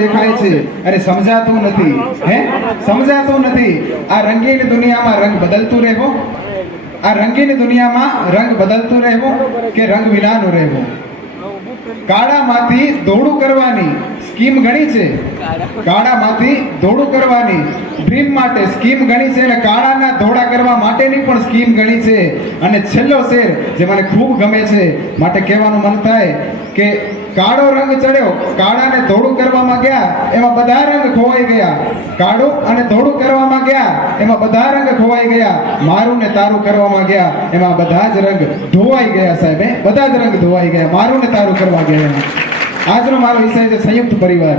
દેખાય છે અરે સમજાતું નથી હે સમજાતું નથી આ રંગીન દુનિયામાં રંગ બદલતું રહેવું આ રંગીન દુનિયામાં રંગ બદલતું રહેવું કે રંગ વિનાનું રહેવું કાળામાંથી ધોળું કરવાની સ્કીમ ઘણી છે કાળામાંથી ધોળું કરવાની ડ્રીમ માટે સ્કીમ ઘણી છે અને કાળાના ધોળા કરવા માટેની પણ સ્કીમ ઘણી છે અને છેલ્લો શેર જે મને ખૂબ ગમે છે માટે કહેવાનું મન થાય કે કાળો રંગ ચડ્યો કાળાને ધોળું કરવામાં ગયા એમાં બધા રંગ ખોવાઈ ગયા કાળું અને ધોળું કરવામાં ગયા એમાં બધા રંગ ખોવાઈ ગયા મારું ને તારું કરવામાં ગયા એમાં બધા જ રંગ ધોવાઈ ગયા સાહેબ બધા જ રંગ ધોવાઈ ગયા મારું ને તારું કરવા ગયા આજનો મારો વિષય છે સંયુક્ત પરિવાર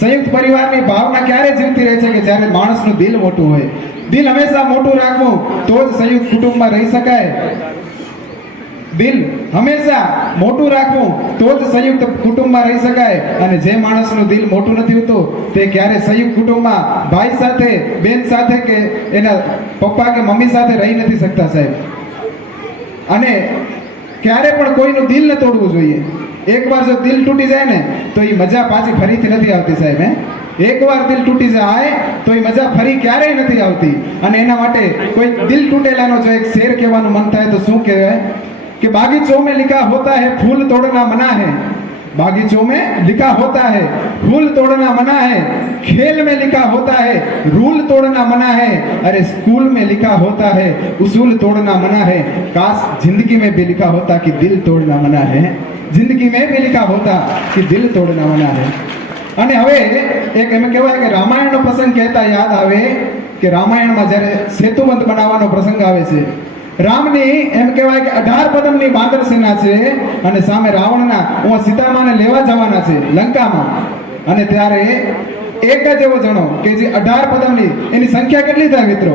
સંયુક્ત પરિવારની ભાવના ક્યારે જીવતી રહે છે કે જ્યારે માણસનું દિલ મોટું હોય દિલ હંમેશા મોટું રાખવું તો જ સંયુક્ત કુટુંબમાં રહી શકાય દિલ હંમેશા મોટું રાખવું તો જ સંયુક્ત કુટુંબમાં રહી શકાય અને જે માણસનું દિલ મોટું નથી હોતું તે ક્યારે સંયુક્ત કુટુંબમાં ભાઈ સાથે બેન સાથે કે એના પપ્પા કે મમ્મી સાથે રહી નથી શકતા સાહેબ અને ક્યારે પણ કોઈનું દિલ ન તોડવું જોઈએ એકવાર જો દિલ તૂટી જાય ને તો એ મજા પાછી ફરીથી નથી આવતી સાહેબ એકવાર દિલ તૂટી જાય તો એ મજા ફરી ક્યારેય નથી આવતી અને એના માટે કોઈ દિલ તૂટેલાનો જો એક શેર કહેવાનું મન થાય તો શું કહેવાય कि बागीचों में लिखा होता है फूल तोड़ना मना है बागीचों में लिखा होता है फूल तोड़ना मना है खेल में लिखा होता है रूल तोड़ना मना है अरे स्कूल में लिखा होता है उसूल तोड़ना मना है काश जिंदगी में भी लिखा होता कि दिल तोड़ना मना है जिंदगी में भी लिखा होता कि दिल तोड़ना मना है અને હવે એક એમ કહેવાય કે રામાયણનો પ્રસંગ કહેતા યાદ આવે કે રામાયણમાં જ્યારે સેતુબંધ બનાવવાનો પ્રસંગ આવે છે રામની એમ કહેવાય કે 18 પદમની બાંદર સેના છે અને સામે રાવણના સીતામાને લેવા જવાના છે લંકામાં અને ત્યારે એક જ એવો જણો કે જે 18 પદમની એની સંખ્યા કેટલી થાય મિત્રો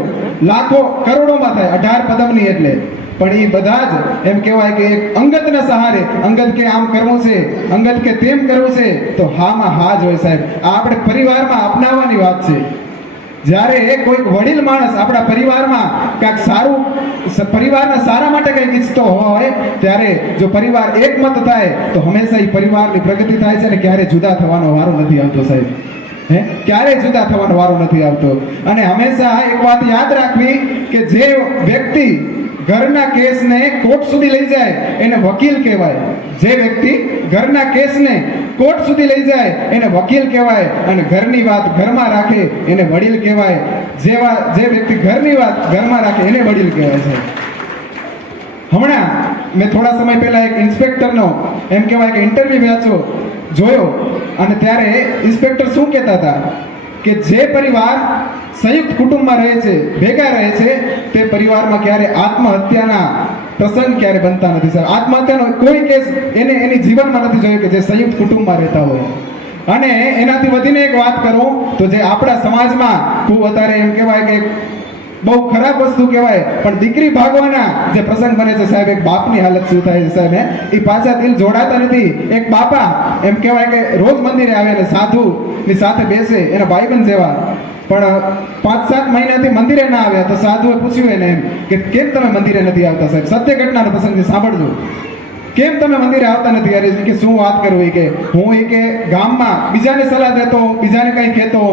લાખો કરોડોમાં થાય 18 પદમની એટલે પણ એ બધા જ એમ કહેવાય કે એક અંગતના સહારે અંગત કે આમ કરવું છે અંગત કે તેમ કરવું છે તો હામાં હા જ હોય સાહેબ આ આપણે પરિવારમાં અપનાવવાની વાત છે જ્યારે કોઈક વડીલ માણસ આપણા પરિવારમાં કાંઈક સારું પરિવારના સારા માટે કંઈક ઈચ્છતો હોય ત્યારે જો પરિવાર એકમત થાય તો હંમેશા એ પરિવારની પ્રગતિ થાય છે અને ક્યારે જુદા થવાનો વારો નથી આવતો સાહેબ ક્યારેય જુદા થવાનો વારો નથી આવતો અને હંમેશા એક વાત યાદ રાખવી કે જે વ્યક્તિ ઘરના કેસને કોર્ટ સુધી લઈ જાય એને વકીલ કહેવાય જે વ્યક્તિ ઘરના કેસને કોર્ટ સુધી લઈ જાય એને વકીલ કહેવાય અને ઘરની વાત ઘરમાં રાખે એને વડીલ કહેવાય જે વ્યક્તિ ઘરની વાત ઘરમાં રાખે એને વડીલ કહેવાય છે હમણાં મેં થોડા સમય પહેલા એક ઇન્સ્પેક્ટરનો એમ કહેવાય કે ઇન્ટરવ્યુ જોયો અને ત્યારે ઇન્સ્પેક્ટર શું કહેતા હતા કે જે પરિવાર સંયુક્ત કુટુંબમાં રહે છે ભેગા રહે છે તે પરિવારમાં ક્યારે આત્મહત્યાના પ્રસંગ ક્યારે બનતા નથી સર આત્મહત્યાનો કોઈ કેસ એની જીવનમાં નથી જોયો કે જે સંયુક્ત કુટુંબમાં રહેતા હોય અને એનાથી વધીને એક વાત કરું તો જે આપણા સમાજમાં ખૂબ અત્યારે એમ કહેવાય કે બહુ ખરાબ વસ્તુ કહેવાય પણ દીકરી ભાગવાના જે પ્રસંગ બને છે સાહેબ એક બાપની હાલત શું થાય છે સાહેબ એ પાછા દિલ જોડાતા નથી એક બાપા એમ કહેવાય કે રોજ મંદિરે આવે અને સાધુની સાથે બેસે એના ભાઈબંધ જેવા પણ 5-7 મહિનાથી મંદિરે ના આવ્યા તો સાધુએ પૂછ્યું એને એમ કે કેમ તમે મંદિરે નથી આવતા સાહેબ સત્ય ઘટનાનો પ્રસંગ છે સાંભળજો કેમ તમે મંદિરે આવતા નથી અરે કે શું વાત કરવી કે હું એ કે ગામમાં બીજાને સલાહ દેતો બીજાને કંઈ કહેતો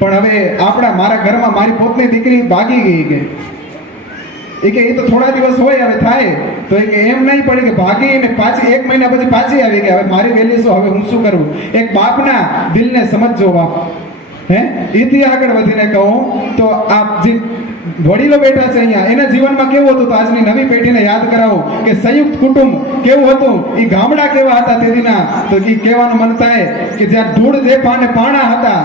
પણ હવે મારા ઘરમાં મારી પોતની દીકરી ભાગી ગઈ કે એ તો થોડા દિવસ હોય હવે થાય તો એમ નહીં પડે કે ભાગી અને પાછી 1 મહિના પછી પાછી આવી ગઈ હવે મારી વેલી શું હવે હું શું કરું એક બાપના દિલને સમજજો બાપ એથી આગળ વધીને કહું તો આ જે વડીલો બેઠા છે અહીંયા એના જીવનમાં કેવું હતું તો આજની નવી પેઢીને યાદ કરાવો કે સંયુક્ત કુટુંબ કેવું હતું એ ગામડા કેવા હતા તેદીના તો એ કહેવાનું મન થાય કે જ્યાં ધૂળ દેપા અને પાણા હતા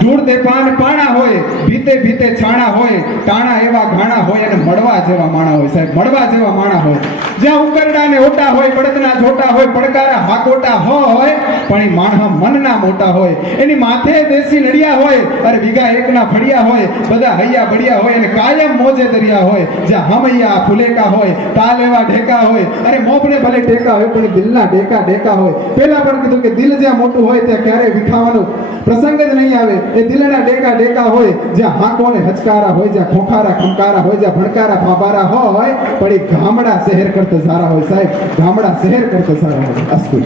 ધૂળ દેપા અને પાણા હોય ભીતે ભીતે છાણા હોય તાણા એવા ઘાણા હોય અને મળવા જેવા માણા હોય સાહેબ મળવા જેવા માણા હોય જ્યાં ઉકરડા ને ઓટા હોય પડદના જોટા હોય પડકારા હાકોટા હોય પણ એ માણસ મનના મોટા હોય એની માથે દેશી નડિયા હોય અરે વીઘા એકના ફળિયા હોય બધા હૈયા બળિયા હોય અને કાયમ મોજે દરિયા હોય જ્યાં હમૈયા ફુલેકા હોય તાલ એવા ઢેકા હોય અરે મોભને ભલે ટેકા હોય પણ દિલના ઢેકા હોય પહેલા પણ કીધું કે દિલ જ્યાં મોટું હોય ત્યાં ક્યારેય વિખાવાનો પ્રસંગ જ નહીં આવે એ દિલના ઢેકા હોય જ્યાં હાંકો ને હચકારા હોય જ્યાં ખોખારા ખમકારા હોય જ્યાં ભણકારા ફાંબારા હોય પણ એ ગામડા શહેર કરતા સારા હોય સાહેબ ગામડા શહેર કરતા સારા હોય અસ્તુ